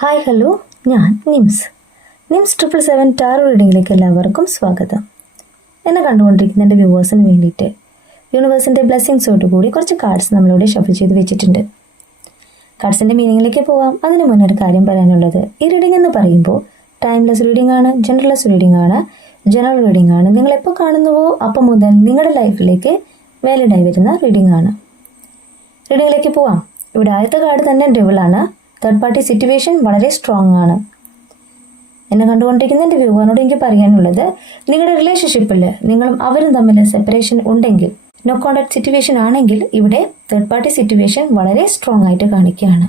Hi hello, ഞാൻ nymphs 777 taro റീഡിങ്ങിലേക്ക് എല്ലാവർക്കും സ്വാഗതം. എന്നെ കണ്ടുകൊണ്ടിരിക്കുന്ന എൻ്റെ വ്യൂവേഴ്സിന് വേണ്ടിയിട്ട് യൂണിവേഴ്സിൻ്റെ ബ്ലെസ്സിങ്സോടുകൂടി കുറച്ച് കാർഡ്സ് നമ്മളിവിടെ ഷഫിൾ ചെയ്ത് വെച്ചിട്ടുണ്ട്. കാർഡ്സിൻ്റെ മീനിങ്ങിലേക്ക് പോവാം. അതിന് മുന്നേ ഒരു കാര്യം പറയാനുള്ളത്, ഈ റീഡിംഗ് എന്ന് പറയുമ്പോൾ ടൈംലെസ് റീഡിംഗ് ആണ്, ജെൻഡർലെസ് റീഡിംഗ് ആണ്, ജനറൽ റീഡിംഗ് ആണ്. നിങ്ങൾ എപ്പോൾ കാണുന്നുവോ അപ്പം മുതൽ നിങ്ങളുടെ ലൈഫിലേക്ക് വാലിഡായി വരുന്ന റീഡിംഗ് ആണ്. റീഡിങ്ങിലേക്ക് പോവാം. ഇവിടെ ആദ്യത്തെ കാർഡ് തന്നെ ഡെവിളാണ്. തേർഡ് പാർട്ടി സിറ്റുവേഷൻ വളരെ സ്ട്രോങ് ആണ്. എന്നെ കണ്ടുകൊണ്ടിരിക്കുന്ന എൻ്റെ വ്യൂവറിനോട് എനിക്ക് പറയാനുള്ളത്, നിങ്ങളുടെ റിലേഷൻഷിപ്പിൽ നിങ്ങളും അവരും തമ്മിൽ സെപ്പറേഷൻ ഉണ്ടെങ്കിൽ, നോ കോണ്ടാക്ട് സിറ്റുവേഷൻ ആണെങ്കിൽ ഇവിടെ തേർഡ് പാർട്ടി സിറ്റുവേഷൻ വളരെ സ്ട്രോങ് ആയിട്ട് കാണിക്കുകയാണ്.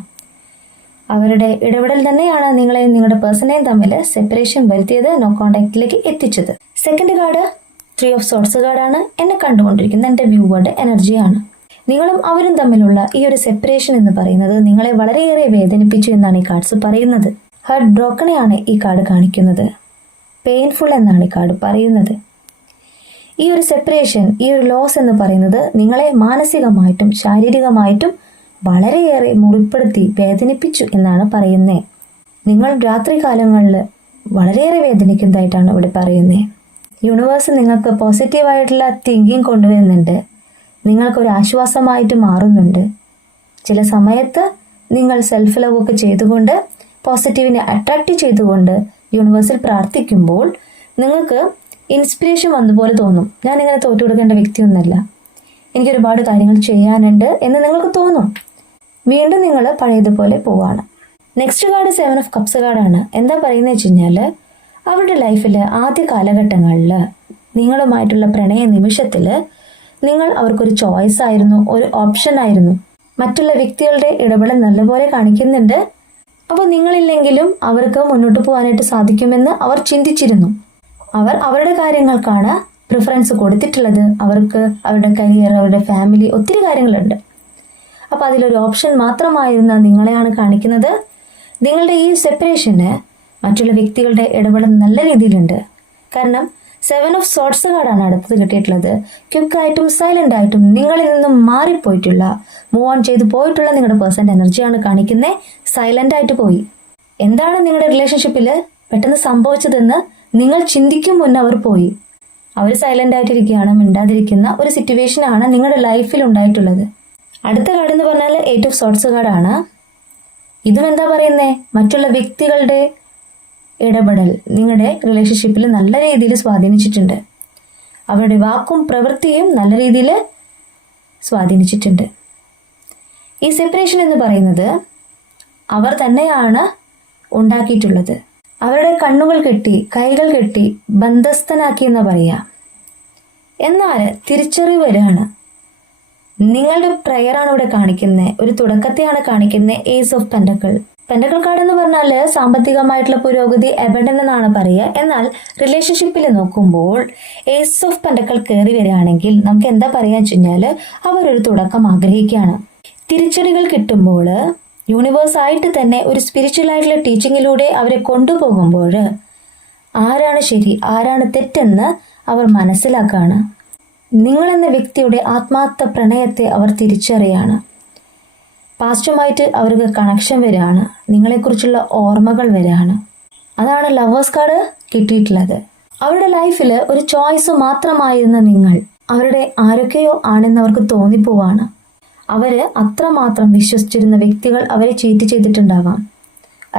അവരുടെ ഇടപെടൽ തന്നെയാണ് നിങ്ങളെയും നിങ്ങളുടെ പേഴ്സണെയും തമ്മിൽ സെപ്പറേഷൻ വരുത്തിയത്, നോ കോണ്ടാക്റ്റിലേക്ക് എത്തിച്ചത്. സെക്കൻഡ് കാർഡ് 3 ഓഫ് സോർട്സ് കാർഡാണ്. എന്നെ കണ്ടുകൊണ്ടിരിക്കുന്ന എൻ്റെ വ്യൂവറുടെ എനർജിയാണ്. നിങ്ങളും അവരും തമ്മിലുള്ള ഈ ഒരു സെപ്പറേഷൻ എന്ന് പറയുന്നത് നിങ്ങളെ വളരെയേറെ വേദനിപ്പിച്ചു എന്നാണ് ഈ കാർഡ്സ് പറയുന്നത്. ഹാർട്ട് ബ്രോക്കണെയാണ് ഈ കാർഡ് കാണിക്കുന്നത്. പെയിൻഫുൾ എന്നാണ് ഈ കാർഡ് പറയുന്നത്. ഈ ഒരു സെപ്പറേഷൻ, ഈ ഒരു ലോസ് എന്ന് പറയുന്നത് നിങ്ങളെ മാനസികമായിട്ടും ശാരീരികമായിട്ടും വളരെയേറെ മുറിപ്പെടുത്തി വേദനിപ്പിച്ചു എന്നാണ് പറയുന്നത്. നിങ്ങൾ രാത്രി കാലങ്ങളിൽ വളരെയേറെ വേദനിക്കുന്നതായിട്ടാണ് ഇവിടെ പറയുന്നത്. യൂണിവേഴ്സ് നിങ്ങൾക്ക് പോസിറ്റീവായിട്ടുള്ള തിങ്കിങ് കൊണ്ടുവരുന്നുണ്ട്. നിങ്ങൾക്കൊരു ആശ്വാസമായിട്ട് മാറുന്നുണ്ട്. ചില സമയത്ത് നിങ്ങൾ സെൽഫ് ലവ് ഒക്കെ ചെയ്തുകൊണ്ട്, പോസിറ്റീവിനെ അട്രാക്റ്റ് ചെയ്തുകൊണ്ട് യൂണിവേഴ്സിൽ പ്രാർത്ഥിക്കുമ്പോൾ നിങ്ങൾക്ക് ഇൻസ്പിറേഷൻ വന്നപോലെ തോന്നും. ഞാനിങ്ങനെ തോറ്റു കൊടുക്കേണ്ട വ്യക്തിയൊന്നുമല്ല, എനിക്കൊരുപാട് കാര്യങ്ങൾ ചെയ്യാനുണ്ട് എന്ന് നിങ്ങൾക്ക് തോന്നും. വീണ്ടും നിങ്ങൾ പഴയതുപോലെ പോവാണ്. നെക്സ്റ്റ് കാർഡ് 7 ഓഫ് കപ്സ് കാർഡാണ്. എന്താ പറയുന്നത് വെച്ച് കഴിഞ്ഞാൽ, അവരുടെ ലൈഫിൽ ആദ്യ കാലഘട്ടങ്ങളിൽ നിങ്ങളുമായിട്ടുള്ള പ്രണയ നിമിഷത്തിൽ നിങ്ങൾ അവർക്കൊരു ചോയ്സ് ആയിരുന്നു, ഒരു ഓപ്ഷൻ ആയിരുന്നു. മറ്റുള്ള വ്യക്തികളുടെ ഇടപെടൽ നല്ലപോലെ കാണിക്കുന്നുണ്ട്. അപ്പോൾ നിങ്ങളില്ലെങ്കിലും അവർക്ക് മുന്നോട്ട് പോകാനായിട്ട് സാധിക്കുമെന്ന് അവർ ചിന്തിച്ചിരുന്നു. അവർ അവരുടെ കാര്യങ്ങൾക്കാണ് പ്രിഫറൻസ് കൊടുത്തിട്ടുള്ളത്. അവർക്ക് അവരുടെ കരിയർ, അവരുടെ ഫാമിലി, ഒത്തിരി കാര്യങ്ങളുണ്ട്. അപ്പോൾ അതിലൊരു ഓപ്ഷൻ മാത്രമായിരുന്ന നിങ്ങളെയാണ് കാണിക്കുന്നത്. നിങ്ങളുടെ ഈ സെപ്പറേഷന് മറ്റുള്ള വ്യക്തികളുടെ ഇടപെടൽ നല്ല രീതിയിലുണ്ട്. കാരണം 7 ഓഫ് സോർട്സ് കാർഡാണ് അടുത്തത് കിട്ടിയിട്ടുള്ളത്. ക്വിക്കായിട്ടും സൈലന്റ് ആയിട്ടും നിങ്ങളിൽ നിന്നും മാറിപ്പോയിട്ടുള്ള, മൂവ് ഓൺ ചെയ്ത് പോയിട്ടുള്ള നിങ്ങളുടെ പേഴ്സന്റെ എനർജിയാണ് കാണിക്കുന്നത്. സൈലന്റ് ആയിട്ട് പോയി. എന്താണ് നിങ്ങളുടെ റിലേഷൻഷിപ്പിൽ പെട്ടെന്ന് സംഭവിച്ചതെന്ന് നിങ്ങൾ ചിന്തിക്കും മുന്നേ അവർ പോയി. അവർ സൈലന്റ് ആയിട്ടിരിക്കുകയാണ്, മിണ്ടാതിരിക്കുന്ന ഒരു സിറ്റുവേഷൻ ആണ് നിങ്ങളുടെ ലൈഫിൽ ഉണ്ടായിട്ടുള്ളത്. അടുത്ത കാർഡ് എന്ന് പറഞ്ഞാൽ 8 ഓഫ് സോർട്സ് കാർഡാണ്. ഇതും എന്താ പറയുന്നേ, മറ്റുള്ള വ്യക്തികളുടെ ഇടപെടൽ നിങ്ങളുടെ റിലേഷൻഷിപ്പിൽ നല്ല രീതിയിൽ സ്വാധീനിച്ചിട്ടുണ്ട്. അവരുടെ വാക്കും പ്രവൃത്തിയും നല്ല രീതിയിൽ സ്വാധീനിച്ചിട്ടുണ്ട്. ഈ സെപ്പറേഷൻ എന്ന് പറയുന്നത് അവർ തന്നെയാണ് ഉണ്ടാക്കിയിട്ടുള്ളത്. അവരുടെ കണ്ണുകൾ കെട്ടി, കൈകൾ കെട്ടി ബന്ധസ്ഥനാക്കി എന്ന് പറയാം. എന്നാൽ തിരിച്ചറിവ് വരികയാണ്. നിങ്ങളുടെ പ്രയറാണ് ഇവിടെ കാണിക്കുന്നത്, ഒരു തുടക്കത്തെയാണ് കാണിക്കുന്നത്. Ace of pentacle. Pentacle card എന്ന് പറഞ്ഞാൽ സാമ്പത്തികമായിട്ടുള്ള പുരോഗതി, എബണ്ടൻ എന്നാണ് പറയുക. എന്നാൽ റിലേഷൻഷിപ്പിൽ നോക്കുമ്പോൾ ഏസ് ഓഫ് പെന്റക്കിൾ കയറി വരികയാണെങ്കിൽ നമുക്ക് എന്താ പറയാന്ന് വെച്ച് കഴിഞ്ഞാൽ, അവരൊരു തുടക്കം ആഗ്രഹിക്കുകയാണ്. തിരിച്ചടികൾ കിട്ടുമ്പോൾ യൂണിവേഴ്സ് ആയിട്ട് തന്നെ ഒരു സ്പിരിച്വൽ ആയിട്ടുള്ള ടീച്ചിങ്ങിലൂടെ അവരെ കൊണ്ടുപോകുമ്പോൾ ആരാണ് ശരി, ആരാണ് തെറ്റെന്ന് അവർ മനസ്സിലാക്കുകയാണ്. നിങ്ങളെന്ന വ്യക്തിയുടെ ആത്മാർത്ഥ പ്രണയത്തെ അവർ തിരിച്ചറിയാണ്. പാസ്റ്റുമായിട്ട് അവർക്ക് കണക്ഷൻ വരികയാണ്. നിങ്ങളെക്കുറിച്ചുള്ള ഓർമ്മകൾ വരികയാണ്. അതാണ് ലവേഴ്സ് കാർഡ് കിട്ടിയിട്ടുള്ളത്. അവരുടെ ലൈഫിൽ ഒരു ചോയ്സ് മാത്രമായിരുന്ന നിങ്ങൾ അവരുടെ ആരൊക്കെയോ ആണെന്ന് അവർക്ക് തോന്നിപ്പോവാണ്. അവര് അത്രമാത്രം വിശ്വസിച്ചിരുന്ന വ്യക്തികൾ അവരെ ചീറ്റ് ചെയ്തിട്ടുണ്ടാവാം.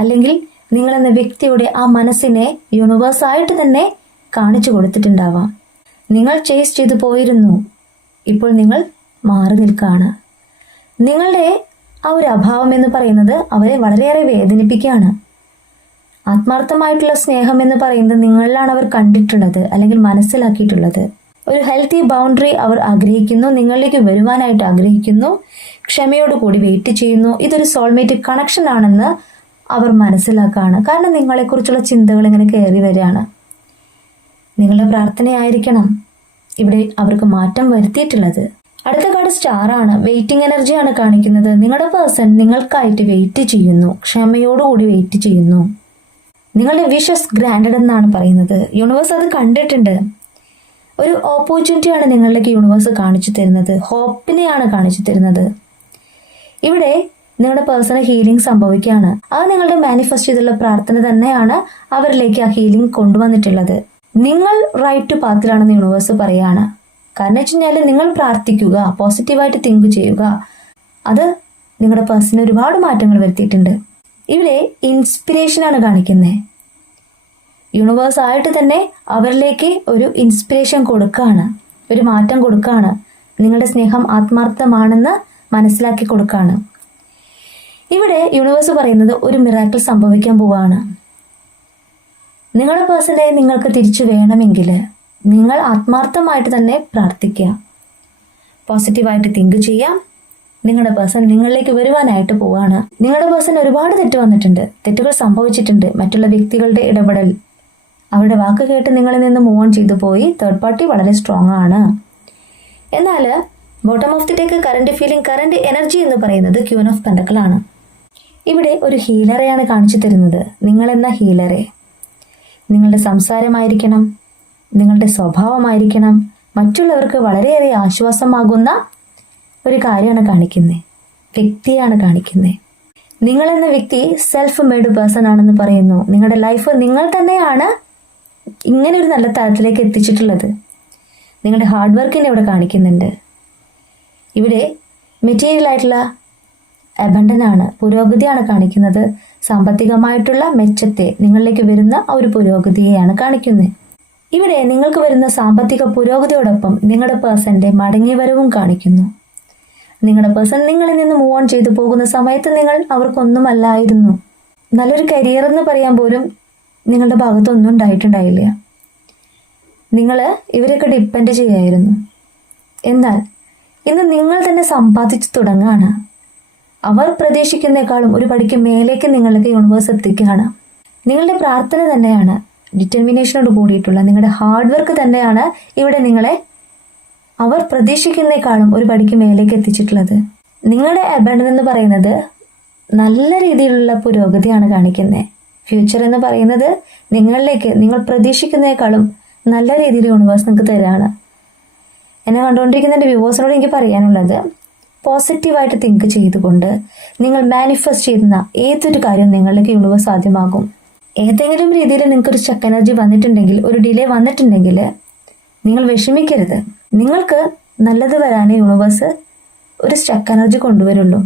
അല്ലെങ്കിൽ നിങ്ങളെന്ന വ്യക്തിയുടെ ആ മനസ്സിനെ യൂണിവേഴ്സായിട്ട് തന്നെ കാണിച്ചു കൊടുത്തിട്ടുണ്ടാവാം. നിങ്ങൾ ചേസ് ചെയ്തു പോയിരുന്നു, ഇപ്പോൾ നിങ്ങൾ മാറി നിൽക്കുകയാണ്. നിങ്ങളുടെ ആ ഒരു അഭാവം എന്ന് പറയുന്നത് അവരെ വളരെയേറെ വേദനിപ്പിക്കുകയാണ്. ആത്മാർത്ഥമായിട്ടുള്ള സ്നേഹം എന്ന് പറയുന്നത് നിങ്ങളിലാണ് അവർ കണ്ടിട്ടുള്ളത് അല്ലെങ്കിൽ മനസ്സിലാക്കിയിട്ടുള്ളത്. ഒരു ഹെൽത്തി ബൗണ്ടറി അവർ ആഗ്രഹിക്കുന്നു, നിങ്ങളിലേക്ക് വരുവാനായിട്ട് ആഗ്രഹിക്കുന്നു, ക്ഷമയോടുകൂടി വെയിറ്റ് ചെയ്യുന്നു. ഇതൊരു സോൾമേറ്റ് കണക്ഷൻ ആണെന്ന് അവർ മനസ്സിലാക്കുകയാണ്. കാരണം നിങ്ങളെക്കുറിച്ചുള്ള ചിന്തകൾ ഇങ്ങനെ കയറി വരികയാണ്. നിങ്ങളുടെ പ്രാർത്ഥനയായിരിക്കണം ഇവിടെ അവർക്ക് മാറ്റം വരുത്തിയിട്ടുള്ളത്. അടുത്ത കാർഡ് സ്റ്റാർ ആണ്. വെയിറ്റിംഗ് എനർജിയാണ് കാണിക്കുന്നത്. നിങ്ങളുടെ പേഴ്സൺ നിങ്ങൾക്കായിട്ട് വെയിറ്റ് ചെയ്യുന്നു, ക്ഷമയോടുകൂടി വെയിറ്റ് ചെയ്യുന്നു. നിങ്ങളുടെ വിഷസ് ഗ്രാൻഡഡ് എന്നാണ് പറയുന്നത്. യൂണിവേഴ്സ് അത് കണ്ടിട്ടുണ്ട്. ഒരു ഓപ്പർച്യൂണിറ്റിയാണ് നിങ്ങളിലേക്ക് യൂണിവേഴ്സ് കാണിച്ചു തരുന്നത്. ഹോപ്പിനെയാണ് കാണിച്ചു തരുന്നത്. ഇവിടെ നിങ്ങളുടെ പേഴ്സണൽ ഹീലിംഗ് സംഭവിക്കുകയാണ്. അത് നിങ്ങളുടെ മാനിഫെസ്റ്റ് ചെയ്തുള്ള പ്രാർത്ഥന തന്നെയാണ് അവരിലേക്ക് ആ ഹീലിംഗ് കൊണ്ടുവന്നിട്ടുള്ളത്. നിങ്ങൾ റൈറ്റ് ടു പാത്തിലാണെന്ന് യൂണിവേഴ്സ് പറയാണ്. കാരണം വെച്ച് കഴിഞ്ഞാൽ നിങ്ങൾ പ്രാർത്ഥിക്കുക, പോസിറ്റീവായിട്ട് തിങ്ക് ചെയ്യുക, അത് നിങ്ങളുടെ പേഴ്സണിന് ഒരുപാട് മാറ്റങ്ങൾ വരുത്തിയിട്ടുണ്ട്. ഇവിടെ ഇൻസ്പിറേഷനാണ് കാണിക്കുന്നത്. യൂണിവേഴ്സ് ആയിട്ട് തന്നെ അവരിലേക്ക് ഒരു ഇൻസ്പിറേഷൻ കൊടുക്കുകയാണ്, ഒരു മാറ്റം കൊടുക്കുകയാണ്. നിങ്ങളുടെ സ്നേഹം ആത്മാർത്ഥമാണെന്ന് മനസ്സിലാക്കി കൊടുക്കുകയാണ്. ഇവിടെ യൂണിവേഴ്സ് പറയുന്നത് ഒരു മിറാക്കിൾ സംഭവിക്കാൻ പോവുകയാണ്. നിങ്ങളുടെ പേഴ്സണെ നിങ്ങൾക്ക് തിരിച്ചു വേണമെങ്കിൽ നിങ്ങൾ ആത്മാർത്ഥമായിട്ട് തന്നെ പ്രാർത്ഥിക്കുക, പോസിറ്റീവായിട്ട് തിങ്ക് ചെയ്യാം. നിങ്ങളുടെ പേഴ്സൺ നിങ്ങളിലേക്ക് വരുവാനായിട്ട് പോവാണ്. നിങ്ങളുടെ പേഴ്സൺ ഒരുപാട് തെറ്റ് വന്നിട്ടുണ്ട്, തെറ്റുകൾ സംഭവിച്ചിട്ടുണ്ട്. മറ്റുള്ള വ്യക്തികളുടെ ഇടപെടൽ, അവരുടെ വാക്ക് കേട്ട് നിങ്ങളിൽ നിന്ന് മൂവ് ഓൺ ചെയ്തു പോയി. തേർഡ് പാർട്ടി വളരെ സ്ട്രോങ് ആണ്. എന്നാൽ bottom of the deck current feeling, current energy എന്ന് പറയുന്നത് ക്യൂൻ ഓഫ് പെന്റക്കിൾ ആണ്. ഇവിടെ ഒരു ഹീലറെയാണ് കാണിച്ചു തരുന്നത്. നിങ്ങളെന്ന ഹീലറെ, നിങ്ങളുടെ സംസാരമായിരിക്കണം, നിങ്ങളുടെ സ്വഭാവമായിരിക്കണം മറ്റുള്ളവർക്ക് വളരെയേറെ ആശ്വാസമാകുന്ന ഒരു കാര്യമാണ് കാണിക്കുന്നത്, വ്യക്തിയാണ് കാണിക്കുന്നത്. നിങ്ങളെന്ന വ്യക്തി സെൽഫ് മെയ്ഡ് പേഴ്സൺ ആണെന്ന് പറയുന്നു. നിങ്ങളുടെ ലൈഫ് നിങ്ങൾ തന്നെയാണ് ഇങ്ങനെ ഒരു നല്ല തലത്തിലേക്ക് എത്തിച്ചിട്ടുള്ളത്. നിങ്ങളുടെ ഹാർഡ് വർക്കിനെ ഇവിടെ കാണിക്കുന്നുണ്ട്. ഇവിടെ മെറ്റീരിയൽ ആയിട്ടുള്ള അബണ്ടനാണ്, പുരോഗതിയാണ് കാണിക്കുന്നത്. സാമ്പത്തികമായിട്ടുള്ള മെച്ചത്തെ, നിങ്ങളിലേക്ക് വരുന്ന ആ ഒരു പുരോഗതിയെയാണ് കാണിക്കുന്നത്. ഇവിടെ നിങ്ങൾക്ക് വരുന്ന സാമ്പത്തിക പുരോഗതിയോടൊപ്പം നിങ്ങളുടെ പേഴ്സന്റെ മടങ്ങിവരവും കാണിക്കുന്നു. നിങ്ങളുടെ പേഴ്സൺ നിങ്ങളിൽ നിന്ന് മൂവ് ഓൺ ചെയ്തു പോകുന്ന സമയത്ത് നിങ്ങൾ അവർക്കൊന്നുമല്ലായിരുന്നു. നല്ലൊരു കരിയർ എന്ന് പറയാൻ പോലും നിങ്ങളുടെ ഭാഗത്തൊന്നും ഉണ്ടായിട്ടുണ്ടായില്ല. നിങ്ങൾ ഇവരെയൊക്കെ ഡിപ്പെൻഡ് ചെയ്യായിരുന്നു. എന്നാൽ ഇന്ന് നിങ്ങൾ തന്നെ സമ്പാദിച്ചു തുടങ്ങുകയാണ്. അവർ പ്രതീക്ഷിക്കുന്നേക്കാളും ഒരു പടിക്ക് മേലേക്ക് നിങ്ങളിലേക്ക് യൂണിവേഴ്സ് എത്തിക്കുകയാണ്. നിങ്ങളുടെ പ്രാർത്ഥന തന്നെയാണ്, ഡിറ്റർമിനേഷനോട് കൂടിയിട്ടുള്ള നിങ്ങളുടെ ഹാർഡ് വർക്ക് തന്നെയാണ് ഇവിടെ നിങ്ങളെ അവർ പ്രതീക്ഷിക്കുന്നേക്കാളും ഒരു പടിക്ക് മേലേക്ക് എത്തിച്ചിട്ടുള്ളത്. നിങ്ങളുടെ അബണ്ടൻ എന്ന് പറയുന്നത് നല്ല രീതിയിലുള്ള പുരോഗതിയാണ് കാണിക്കുന്നത്. ഫ്യൂച്ചർ എന്ന് പറയുന്നത് നിങ്ങളിലേക്ക് നിങ്ങൾ പ്രതീക്ഷിക്കുന്നേക്കാളും നല്ല രീതിയിൽ യൂണിവേഴ്സ് നിങ്ങൾക്ക് തരാണ്. എന്നെ കണ്ടുകൊണ്ടിരിക്കുന്ന എൻ്റെ വ്യൂവേഴ്സിനോട് എനിക്ക് പറയാനുള്ളത്, പോസിറ്റീവായിട്ട് തിങ്ക് ചെയ്തുകൊണ്ട് നിങ്ങൾ മാനിഫെസ്റ്റ് ചെയ്യുന്ന ഏതൊരു കാര്യവും നിങ്ങളിലേക്ക് യൂണിവേഴ്സ് സാധ്യമാകും. ഏതെങ്കിലും രീതിയിൽ നിങ്ങൾക്കൊരു സ്റ്റക്ക് എനർജി വന്നിട്ടുണ്ടെങ്കിൽ, ഒരു ഡിലേ വന്നിട്ടുണ്ടെങ്കിൽ നിങ്ങൾ വിഷമിക്കരുത്. നിങ്ങൾക്ക് നല്ലത് വരാനേ യൂണിവേഴ്സ് ഒരു സ്റ്റക്ക് എനർജി കൊണ്ടുവരുള്ളൂ.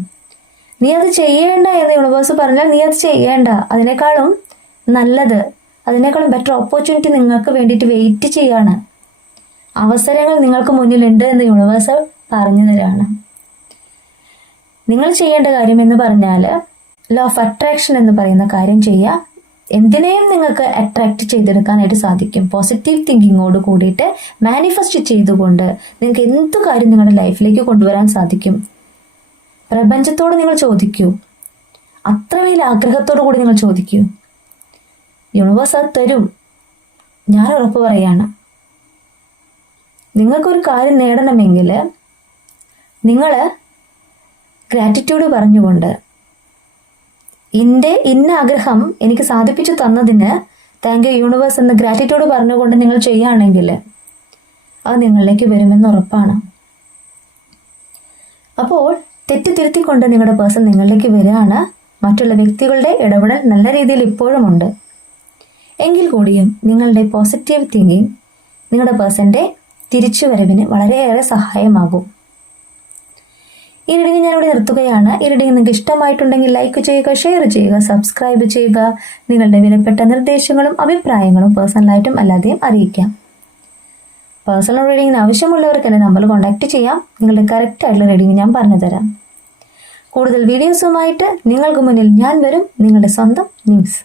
നീ അത് ചെയ്യേണ്ട എന്ന് യൂണിവേഴ്സ് പറഞ്ഞാൽ നീ അത് ചെയ്യേണ്ട. അതിനേക്കാളും നല്ലത്, അതിനേക്കാളും ബെറ്റർ ഓപ്പർച്യൂണിറ്റി നിങ്ങൾക്ക് വേണ്ടിയിട്ട് വെയിറ്റ് ചെയ്യാണ്. അവസരങ്ങൾ നിങ്ങൾക്ക് മുന്നിലുണ്ട് എന്ന് യൂണിവേഴ്സ് പറഞ്ഞു തരാണ്. നിങ്ങൾ ചെയ്യേണ്ട കാര്യം എന്ന് പറഞ്ഞാൽ ലോ ഓഫ് അട്രാക്ഷൻ എന്ന് പറയുന്ന കാര്യം ചെയ്യുക. എന്തിനേയും നിങ്ങൾക്ക് അട്രാക്ട് ചെയ്തെടുക്കാനായിട്ട് സാധിക്കും. പോസിറ്റീവ് തിങ്കിങ്ങോട് കൂടിയിട്ട് മാനിഫെസ്റ്റ് ചെയ്തുകൊണ്ട് നിങ്ങൾക്ക് എന്തു കാര്യം നിങ്ങളുടെ ലൈഫിലേക്ക് കൊണ്ടുവരാൻ സാധിക്കും. പ്രപഞ്ചത്തോട് നിങ്ങൾ ചോദിക്കൂ, അത്രമേൽ ആഗ്രഹത്തോടു കൂടി നിങ്ങൾ ചോദിക്കൂ. യൂണിവേഴ്സ് അത് തരും, ഞാൻ ഉറപ്പ് പറയാണ്. നിങ്ങൾക്കൊരു കാര്യം നേടണമെങ്കിൽ നിങ്ങൾ ഗ്രാറ്റിറ്റ്യൂഡ് പറഞ്ഞുകൊണ്ട്, ഇന്ന ആഗ്രഹം എനിക്ക് സാധിപ്പിച്ചു തന്നതിന് താങ്ക് യു യൂണിവേഴ്സ് എന്ന് ഗ്രാറ്റിറ്റ്യൂഡ് പറഞ്ഞുകൊണ്ട് നിങ്ങൾ ചെയ്യുകയാണെങ്കിൽ അത് നിങ്ങളിലേക്ക് വരുമെന്ന് ഉറപ്പാണ്. അപ്പോൾ തെറ്റ് തിരുത്തിക്കൊണ്ട് നിങ്ങളുടെ പേഴ്സൺ നിങ്ങളിലേക്ക് വരികയാണ്. മറ്റുള്ള വ്യക്തികളുടെ ഇടപെടൽ നല്ല രീതിയിൽ ഇപ്പോഴും ഉണ്ട്. എങ്കിൽ കൂടിയും നിങ്ങളുടെ പോസിറ്റീവ് തിങ്കിങ് നിങ്ങളുടെ പേഴ്സന്റെ തിരിച്ചുവരവിന് വളരെയേറെ സഹായമാകും. ഈ റീഡിംഗ് ഞാനിവിടെ നിർത്തുകയാണ്. ഈ റീഡിംഗ് നിങ്ങൾക്ക് ഇഷ്ടമായിട്ടുണ്ടെങ്കിൽ ലൈക്ക് ചെയ്യുക, ഷെയർ ചെയ്യുക, സബ്സ്ക്രൈബ് ചെയ്യുക. നിങ്ങളുടെ വിലപ്പെട്ട നിർദ്ദേശങ്ങളും അഭിപ്രായങ്ങളും പേഴ്സണലായിട്ടും അല്ലാതെയും അറിയിക്കാം. പേഴ്സണൽ റീഡിങ്ങിന് ആവശ്യമുള്ളവർക്ക് എൻ്റെ നമ്പർ കോൺടാക്ട് ചെയ്യാം. നിങ്ങളുടെ കറക്റ്റ് ആയിട്ടുള്ള റീഡിംഗ് ഞാൻ പറഞ്ഞു തരാം. കൂടുതൽ വീഡിയോസുമായിട്ട് നിങ്ങൾക്ക് മുന്നിൽ ഞാൻ വരും. നിങ്ങളുടെ സ്വന്തം നിംസ്.